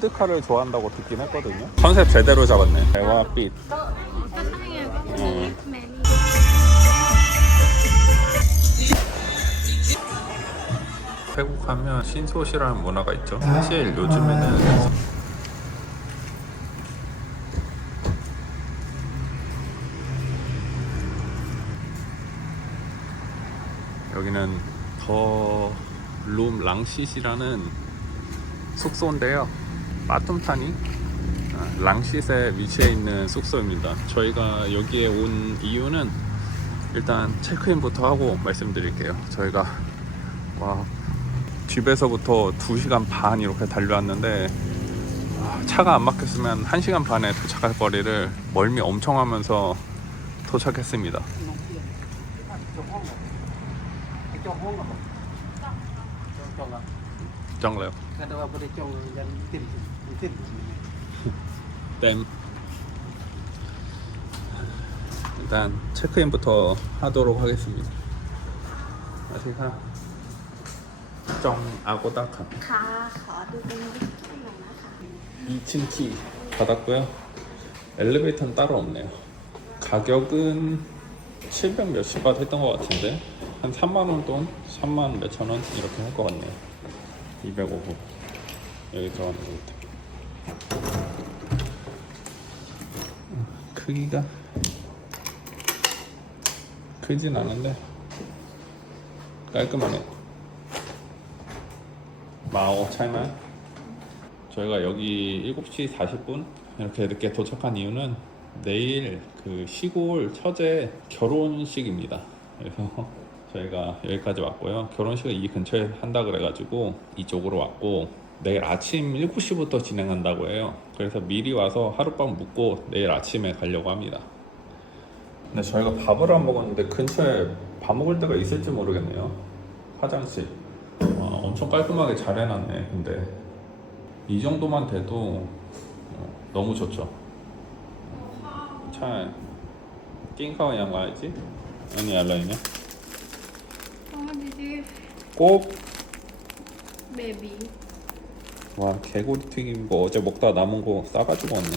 골드카를 좋아한다고 듣긴 했거든요. 컨셉 제대로 잡았네. 배와 빛. 음. 어. 태국 하면 신소시라는 문화가 있죠. 사실 요즘에는 여기는 더룸 랑시시라는 숙소인데요. 빠툼타니 아, 랑시세 위치해 있는 숙소입니다. 저희가 여기에 온 이유는 일단 체크인부터 하고 말씀드릴게요. 저희가 와 집에서부터 2시간 반 이렇게 달려왔는데 아, 차가 안 막혔으면 1시간 반에 도착할 거리를 멀미 엄청 하면서 도착했습니다. 정래요. ก็แต่ว่าไม่ได้จองยันติดติด 땡. 일단 체크인부터 하도록 하겠습니다. 아직 하나. 정 아고다카. ค่ะขอดูเป็นวิกกี้หน่อยนะคะ 2층 키 받았고요. 엘리베이터는 따로 없네요. 가격은 700 몇십 바 했던 것 같은데 한 3만 원 돈, 3만 몇천 원 이렇게 할 것 같네요. 205호 여기 들어가는 것 같아요. 크기가 크진 않은데 깔끔하네. 마오 차이나요? 저희가 여기 7시 40분 이렇게 늦게 도착한 이유는 내일 그 시골 처제 결혼식입니다. 그래서 저희가 여기까지 왔고요. 결혼식을 이 근처에 한다 그래가지고 이쪽으로 왔고 내일 아침 7시부터 진행한다고 해요. 그래서 미리 와서 하룻밤 묵고 내일 아침에 가려고 합니다. 근데 저희가 밥을 안 먹었는데 근처에 밥 먹을 데가 있을지 모르겠네요. 화장실. 와, 엄청 깔끔하게 잘 해놨네. 근데 이 정도만 돼도 어, 너무 좋죠. 차 낑카와 양가야지. 아니 알라이네. 꼭. 메비. 와 개구리 튀김 거 어제 먹다 남은 거 싸가지고 왔네.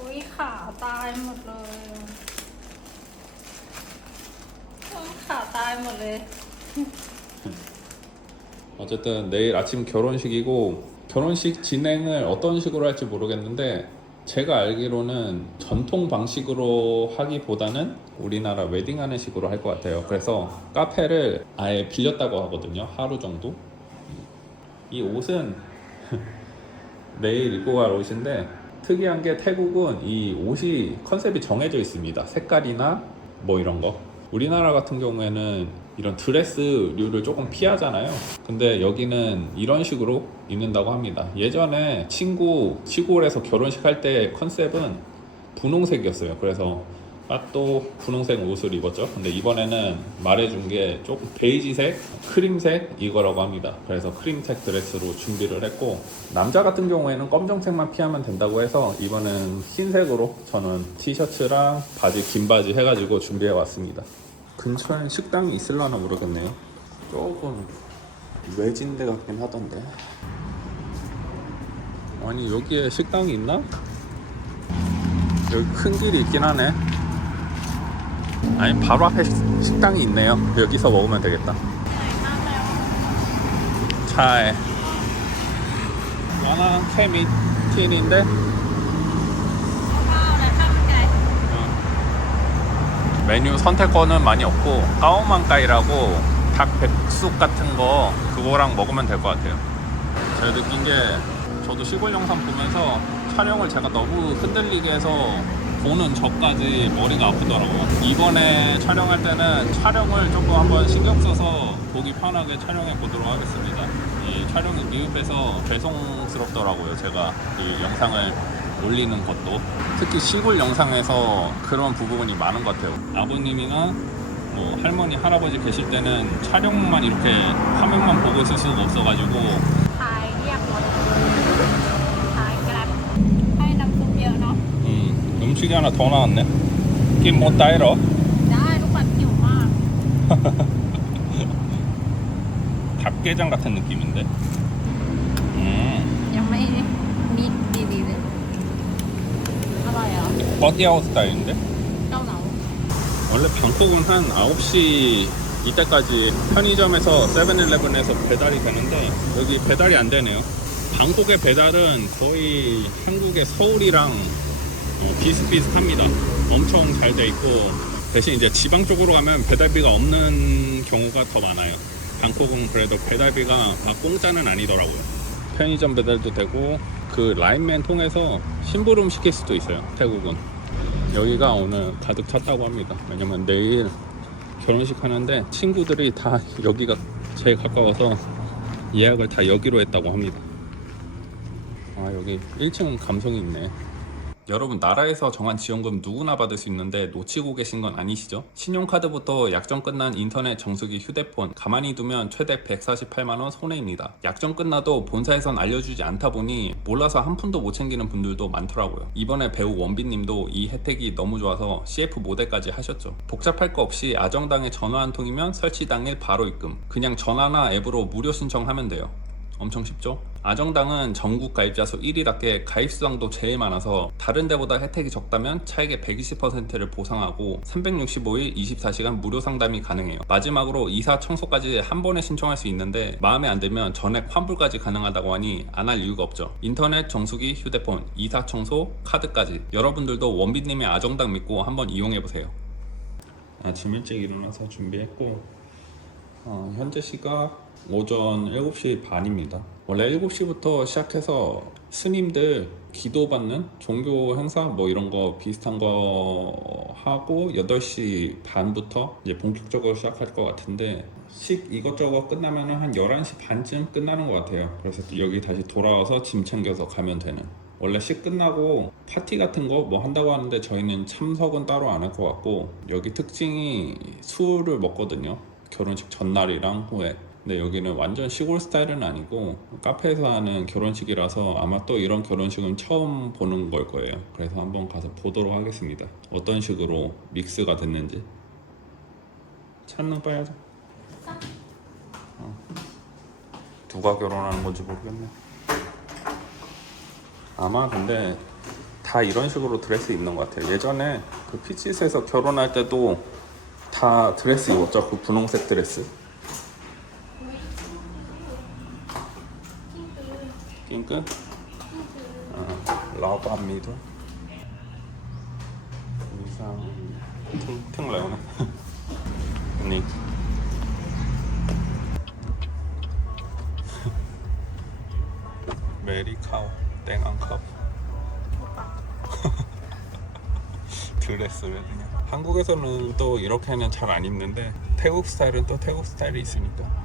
อุ้ยขาตายหมดเลยโอ้ขาตายหมดเลย 어쨌든 내일 아침 결혼식이고 결혼식 진행을 어떤 식으로 할지 모르겠는데 제가 알기로는 전통 방식으로 하기보다는 우리나라 웨딩하는 식으로 할 것 같아요. 그래서 카페를 아예 빌렸다고 하거든요. 하루 정도. 이 옷은 내일 입고 갈 옷인데 특이한 게 태국은 이 옷이 컨셉이 정해져 있습니다. 색깔이나 뭐 이런 거. 우리나라 같은 경우에는 이런 드레스류를 조금 피하잖아요. 근데 여기는 이런 식으로 입는다고 합니다. 예전에 친구 시골에서 결혼식 할 때 컨셉은 분홍색이었어요. 그래서 딱 또 분홍색 옷을 입었죠. 근데 이번에는 말해준 게 조금 베이지색, 크림색 이거라고 합니다. 그래서 크림색 드레스로 준비를 했고 남자 같은 경우에는 검정색만 피하면 된다고 해서 이번엔 흰색으로 저는 티셔츠랑 바지 긴 바지 해가지고 준비해 왔습니다. 근처에 식당이 있을라나 모르겠네요. 조금 외진 데 같긴 하던데. 아니 여기에 식당이 있나? 여기 큰 길이 있긴 하네. 아니 바로 앞에 식당이 있네요. 여기서 먹으면 되겠다. 잘. 연한 케미 틴인데? 어. 메뉴 선택권은 많이 없고 까오만까이라고 닭 백숙 같은 거 그거랑 먹으면 될 것 같아요. 제가 느낀 게 저도 시골 영상 보면서 촬영을 제가 너무 흔들리게 해서 보는 저까지 머리가 아프더라고요. 이번에 촬영할 때는 촬영을 조금 한번 신경 써서 보기 편하게 촬영해 보도록 하겠습니다. 이 촬영이 미흡해서 죄송스럽더라고요. 제가 이 영상을 올리는 것도 특히 시골 영상에서 그런 부분이 많은 것 같아요. 아버님이나 뭐 할머니, 할아버지 계실 때는 촬영만 이렇게 화면만 보고 있을 수가 없어가지고 치즈 하나 더 나왔네. 김뭐 따이러? ได้ลูกปัดจิ๋วมาก 닭게장 같은 느낌인데. 음. 어디아웃 스타일인데. 원래 방콕은 한 9시 이때까지 편의점에서 세븐일레븐에서 배달이 되는데 여기 배달이 안 되네요. 방콕의 배달은 거의 한국의 서울이랑 어, 비슷비슷합니다. 엄청 잘 돼 있고 대신 이제 지방 쪽으로 가면 배달비가 없는 경우가 더 많아요. 방콕은 그래도 배달비가 아, 공짜는 아니더라고요. 편의점 배달도 되고 그 라인맨 통해서 심부름 시킬 수도 있어요. 태국은. 여기가 오늘 가득 찼다고 합니다. 왜냐면 내일 결혼식 하는데 친구들이 다 여기가 제일 가까워서 예약을 다 여기로 했다고 합니다. 아 여기 1층 감성이 있네. 여러분 나라에서 정한 지원금 누구나 받을 수 있는데 놓치고 계신 건 아니시죠? 신용카드부터 약정 끝난 인터넷 정수기 휴대폰 가만히 두면 최대 148만원 손해입니다. 약정 끝나도 본사에선 알려주지 않다 보니 몰라서 한 푼도 못 챙기는 분들도 많더라고요. 이번에 배우 원빈님도 이 혜택이 너무 좋아서 CF 모델까지 하셨죠. 복잡할 거 없이 아정당에 전화 한 통이면 설치 당일 바로 입금. 그냥 전화나 앱으로 무료 신청하면 돼요. 엄청 쉽죠? 아정당은 전국 가입자 수 1위답게 가입 수당도 제일 많아서 다른 데보다 혜택이 적다면 차액의 120%를 보상하고 365일 24시간 무료 상담이 가능해요. 마지막으로 이사 청소까지 한 번에 신청할 수 있는데 마음에 안 들면 전액 환불까지 가능하다고 하니 안 할 이유가 없죠. 인터넷, 정수기, 휴대폰, 이사 청소, 카드까지 여러분들도 원빈님의 아정당 믿고 한번 이용해 보세요. 아침 일찍 일어나서 준비했고 어, 현재 시각 오전 7시 반입니다. 원래 7시부터 시작해서 스님들 기도받는 종교 행사 뭐 이런 거 비슷한 거 하고 8시 반부터 이제 본격적으로 시작할 것 같은데 식 이것저것 끝나면 한 11시 반쯤 끝나는 것 같아요. 그래서 또 여기 다시 돌아와서 짐 챙겨서 가면 되는. 원래 식 끝나고 파티 같은 거 뭐 한다고 하는데 저희는 참석은 따로 안 할 것 같고 여기 특징이 술을 먹거든요. 결혼식 전날이랑 후에. 근데 여기는 완전 시골 스타일은 아니고 카페에서 하는 결혼식이라서 아마 또 이런 결혼식은 처음 보는 걸 거예요. 그래서 한번 가서 보도록 하겠습니다. 어떤 식으로 믹스가 됐는지. 찾는 빠야죠. 어. 누가 결혼하는 건지 모르겠네. 아마 근데 다 이런 식으로 드레스 입는 것 같아요. 예전에 그 피치스에서 결혼할 때도 다 드레스 입었죠. 그 분홍색 드레스. 핑크? 아, 러브합니다. 이상 팅, 팅 레오네. 니. 메리 카우 땡한 컵. 드레스를 그냥. 한국에서는 또 이렇게는 잘 안 입는데 태국 스타일은 또 태국 스타일이 있으니까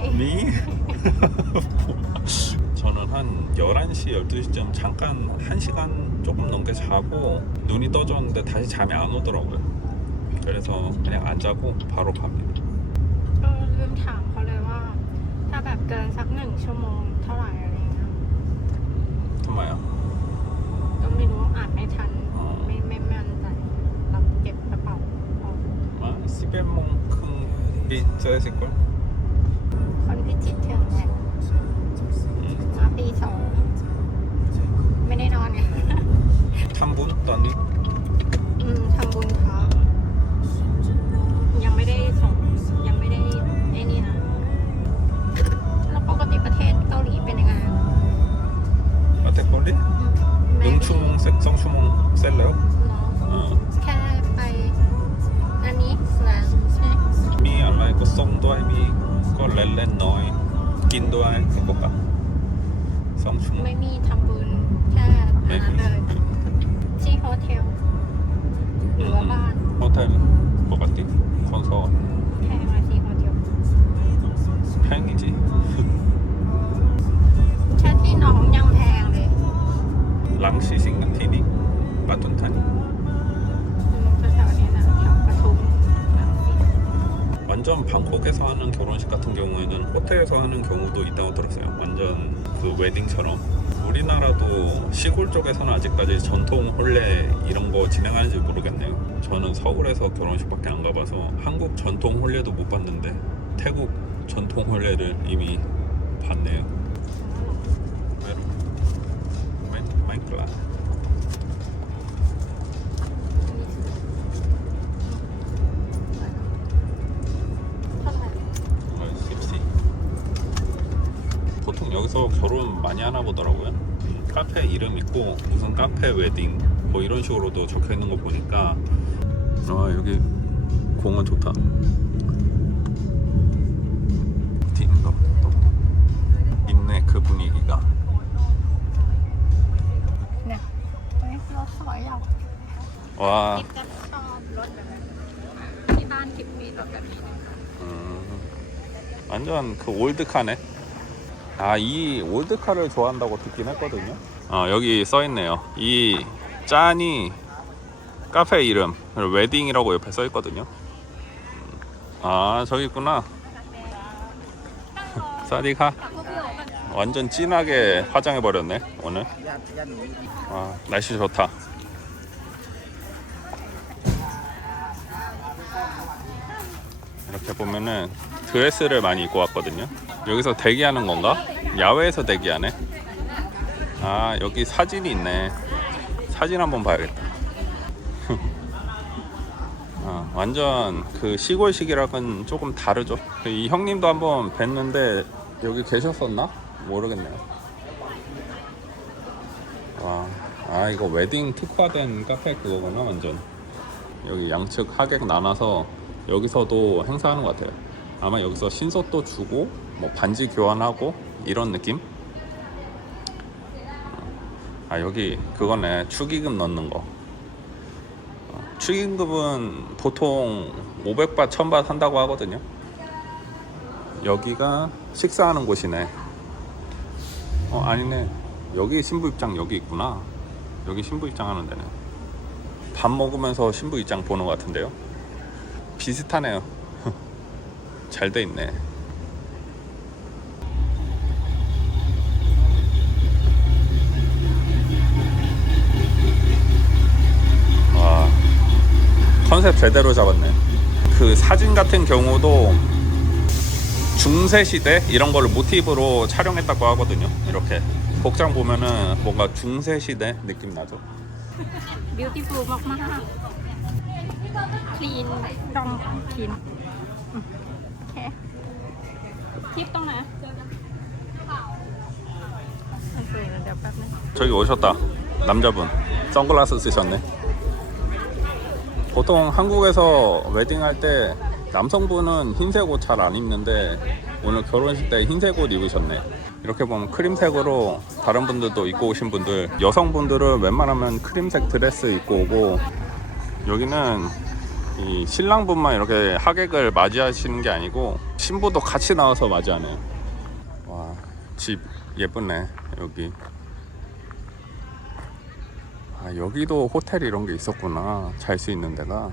ไม่ 니? 저는 한 11시, 12시쯤 잠깐 1시간 조금 넘게 자고 눈이 떠졌는데 다시 잠이 안 오더라고요. 그래서 그냥 안 자고 바로 갑니다. ก็ลืมถามเขาเลยว่า ถ้าแบบเกินสักหนึ่งชั่วโมงเท่าไหร่อะไรเงี้ย 정말요? ก็ไม่รู้อ่านไม่ทัน ไม่ไม่ไม่มั่นใจเราเก็บกระเป๋าออก 아, 11몽큼 비싸실걸? คนพิจิตเชิงแหละมาตีสองไม่ได้นอนไงทำบุญตอนนี้ 그 웨딩처럼. 우리나라도 시골 쪽에서는 아직까지 전통 혼례 이런 거 진행하는지 모르겠네요. 저는 서울에서 결혼식밖에 안 가봐서 한국 전통 혼례도 못 봤는데 태국 전통 혼례를 이미 봤네요. 마이클라. 결혼 많이 하나 보더라고요. 음, 카페 이름 있고 무슨 카페 웨딩 뭐 이런 식으로도 적혀 있는 거 보니까 아 여기 공원 좋다. 딘더 있네 그 분위기가. เนี่ยเฮ้ยรถสวยอ่ะ 와 ทิปก็ชอบรถแบบนั้นที่บ้านทิปมีรถแบบนี้นะคะ 음, 완전 그 올드카네. 아 이 올드카를 좋아한다고 듣긴 했거든요. 어, 여기 써있네요. 이 짠이 카페 이름 웨딩이라고 옆에 써있거든요. 음, 아 저기 있구나. 사디카? 완전 진하게 화장해버렸네 오늘. 아 날씨 좋다. 이렇게 보면은 드레스를 많이 입고 왔거든요. 여기서 대기하는 건가? 야외에서 대기하네. 아, 여기 사진이 있네. 사진 한번 봐야겠다. 아, 완전 그 시골식이랑은 조금 다르죠. 이 형님도 한번 뵀는데 여기 계셨었나? 모르겠네요. 와, 아 이거 웨딩 특화된 카페 그거구나 완전. 여기 양측 하객 나눠서 여기서도 행사하는 것 같아요. 아마 여기서 신속도 주고 뭐 반지 교환하고 이런 느낌? 아 여기 그거네 축의금 넣는 거. 어, 축의금은 보통 500바 1000바 한다고 하거든요. 여기가 식사하는 곳이네. 어 아니네. 여기 신부 입장 여기 있구나. 여기 신부 입장 하는 데네. 밥 먹으면서 신부 입장 보는 것 같은데요. 비슷하네요. 잘 돼 있네. 컨셉 제대로 잡았네. 그 사진 같은 경우도 중세 시대 이런 걸 모티브로 촬영했다고 하거든요. 이렇게 복장 보면은 뭔가 중세 시대 느낌 나죠. 뷰티풀 막막. 클린 덤 긴. 이렇게. 팁 떠나요. 저기 오셨다 남자분 선글라스 쓰셨네 보통 한국에서 웨딩할 때 남성분은 흰색 옷 잘 안 입는데 오늘 결혼식 때 흰색 옷 입으셨네. 이렇게 보면 크림색으로 다른 분들도 입고 오신 분들 여성분들은 웬만하면 크림색 드레스 입고 오고 여기는 이 신랑분만 이렇게 하객을 맞이하시는 게 아니고 신부도 같이 나와서 맞이하네. 와, 집 예쁘네 여기. 아 여기도 호텔 이런 게 있었구나. 잘 수 있는 데가.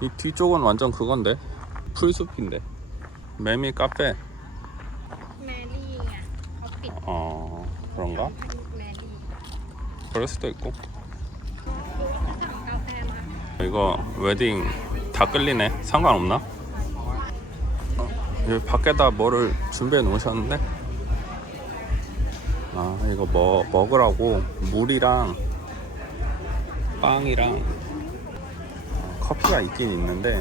이 뒤쪽은 완전 그건데? 풀숲인데. 매미 카페. 어 그런가? 그럴 수도 있고. 이거 웨딩 다 끌리네. 상관없나? 어, 여기 밖에다 뭐를 준비해 놓으셨는데? 아 이거 뭐 먹으라고 물이랑 빵이랑 커피가 있긴 있는데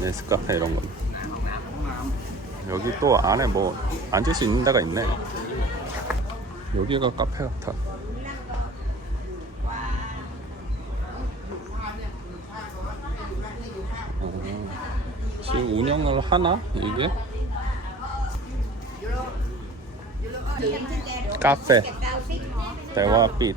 네스카페 이런 거 여기 또 안에 뭐 앉을 수 있는 데가 있네 여기가 카페 같아 어, 지금 운영을 하나? 이게? 카페 대화빛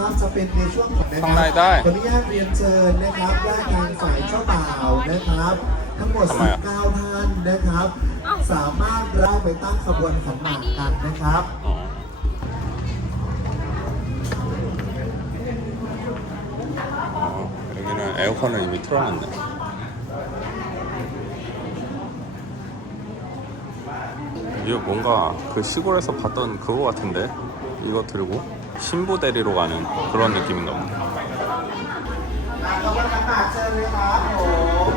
นะครับจะเป็นในช่วงของนะค ข้าง รั ในได้ ขออนุญาตเรียนเชิญนะครับญาติทางฝ่ายเจ้าบ่าวนะครับ ทั้งหมด ทำไมอะ 19ท่านนะครับ สามารถเล่าไปตั้งขบวนขันหมากกันนะครับ 어. 어, 여기는 에어컨을 이미 틀어놨네. 이거 뭔가 그 시골에서 봤던 그거 같은데 이거 들고 신부 데리러 가는 그런 느낌인가 보네. ขบวนขันหมากเชิญเลยครับผม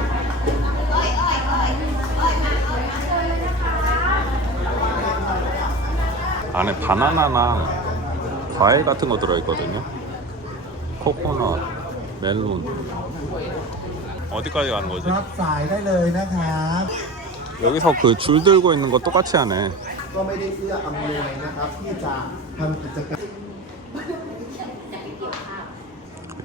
안에 바나나나 과일 같은 거 들어있거든요. 코코넛, 멜론. 어디까지 가는 거지? รับสายได้เลยนะครับ 여기서 그 줄 들고 있는 거 똑같이 하네. ก็ไม่ได้เอื้ออำนวยนะครับ ที่จะทำกิจกรรม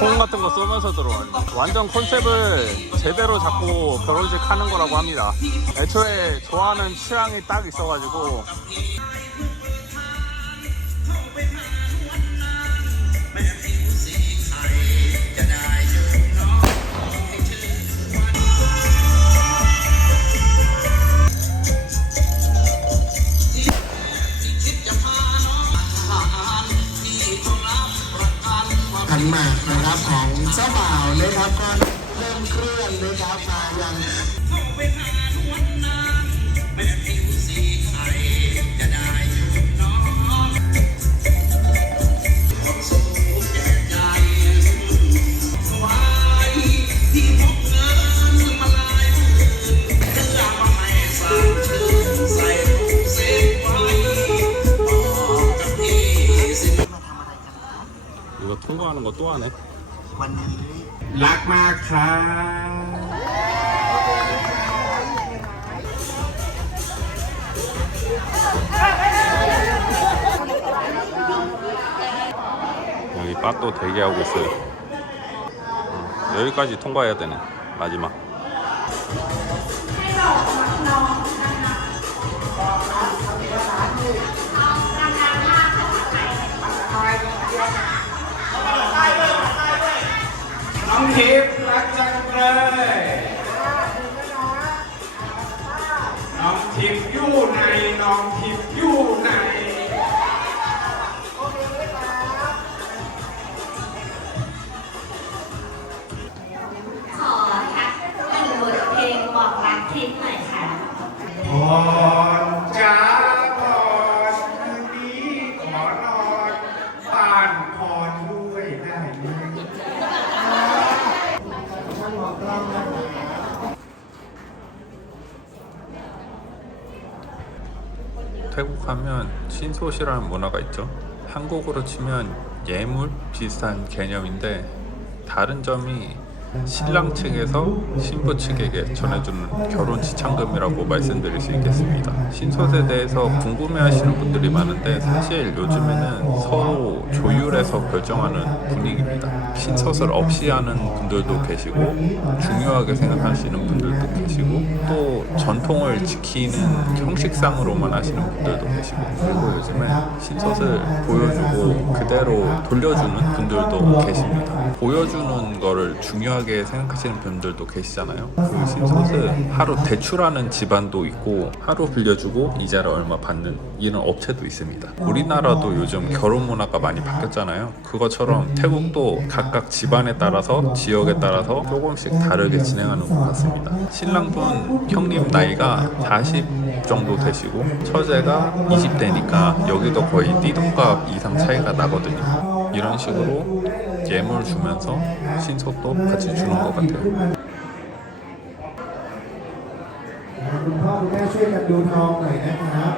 총 같은 거 쏘면서 들어와요. 완전 컨셉을 제대로 잡고 결혼식 하는 거라고 합니다. 애초에 좋아하는 취향이 딱 있어가지고. นะครับก็เริ่มเคลื่อนนะครับมายัง 하고 있어요. 음, 여기까지 통과해야 되네. 마지막. 태국 하면 신소시라는 문화가 있죠. 한국으로 치면 예물 비슷한 개념인데 다른 점이 신랑 측에서 신부 측에게 전해주는 결혼 지참금이라고 말씀드릴 수 있겠습니다. 신소에 대해서 궁금해하시는 분들이 많은데 사실 요즘에는 서로 조율해서 결정하는 분위기입니다. 신서를 없이 하는 분들도 계시고 중요하게 생각하시는 분들도 계시고 또 전통을 지키는 형식상으로만 하시는 분들도 계시고 그리고 요즘에 신서를 보여주고 그대로 돌려주는 분들도 계십니다. 보여주는 거를 중요하게 생각하시는 분들도 계시잖아요. 그 신서를 하루 대출하는 집안도 있고 하루 빌려주고 이자를 얼마 받는 이런 업체도 있습니다. 우리나라도 요즘 결혼 문화가 많이 바뀌었잖아요. 그것처럼 태국도 각각 집안에 따라서 지역에 따라서 조금씩 다르게 진행하는 것 같습니다. 신랑분 형님 나이가 40 30 정도 되시고 처제가 20대니까 여기도 거의 띠동갑 이상 차이가 나거든요. 이런 식으로 예물 주면서 신속도 같이 주는 것 같아요. คุณพ่อคุณแม่ช่วยกันดูทองหน่อยนะครับ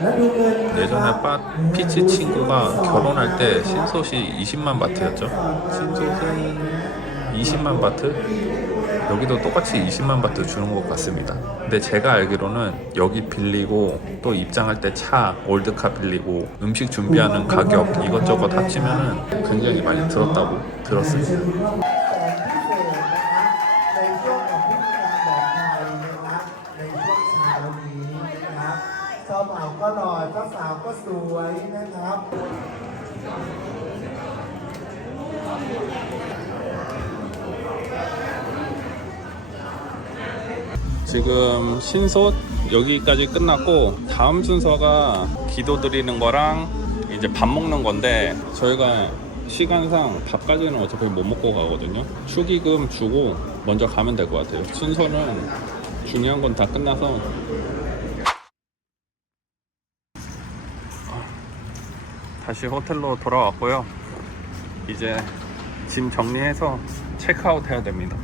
แล้วดูเงิน 예전에 빠 피치 친구가 결혼할 때 신솥이 20만 바트였죠. 신솥은 20만 바트? 여기도 똑같이 20만 바트 주는 것 같습니다. 근데 제가 알기로는 여기 빌리고 또 입장할 때 차, 올드카 빌리고 음식 준비하는 가격 이것저것 합치면은 굉장히 많이 들었다고 들었습니다. 지금 신솥 여기까지 끝났고 다음 순서가 기도 드리는 거랑 이제 밥 먹는 건데 저희가 시간상 밥까지는 어차피 못 먹고 가거든요. 축의금 주고 먼저 가면 될 것 같아요. 순서는 중요한 건 다 끝나서 다시 호텔로 돌아왔고요. 이제 짐 정리해서 체크아웃 해야 됩니다.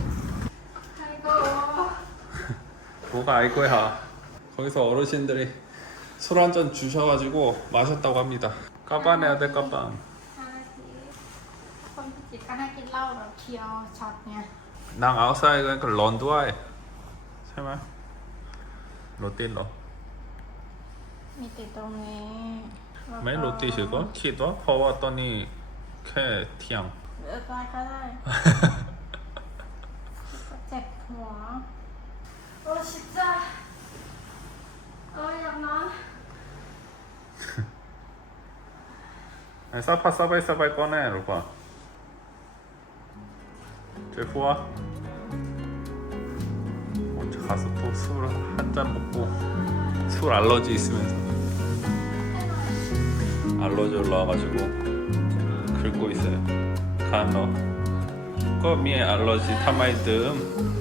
뭐가 알고야 거기서 어르신들이 술 한 잔 주셔가지고 마셨다고 합니다 까반 해야 돼 까반 คนจิตก็ให้กินเหล้าแบบเคียวช็อตเนี่ย 낭 아웃사이드 그러니까 런두아에 세마 로띠로 มีติดตรงนี้แล้วก็ 매 로띠시고 키도 퍼왔더니 캐 티앙 เ ออได้ก็ได้ เจ็บหัว โอ้ชิจ้าเอออยากนอน 아니, 사파 사바이 사바이 꺼내 루파 제프와 먼저 가서 또 술 한 잔 먹고 술 알러지 있으면서 알러지 올라와가지고 긁고 있어요 간어. 거미의 알러지 타마이듬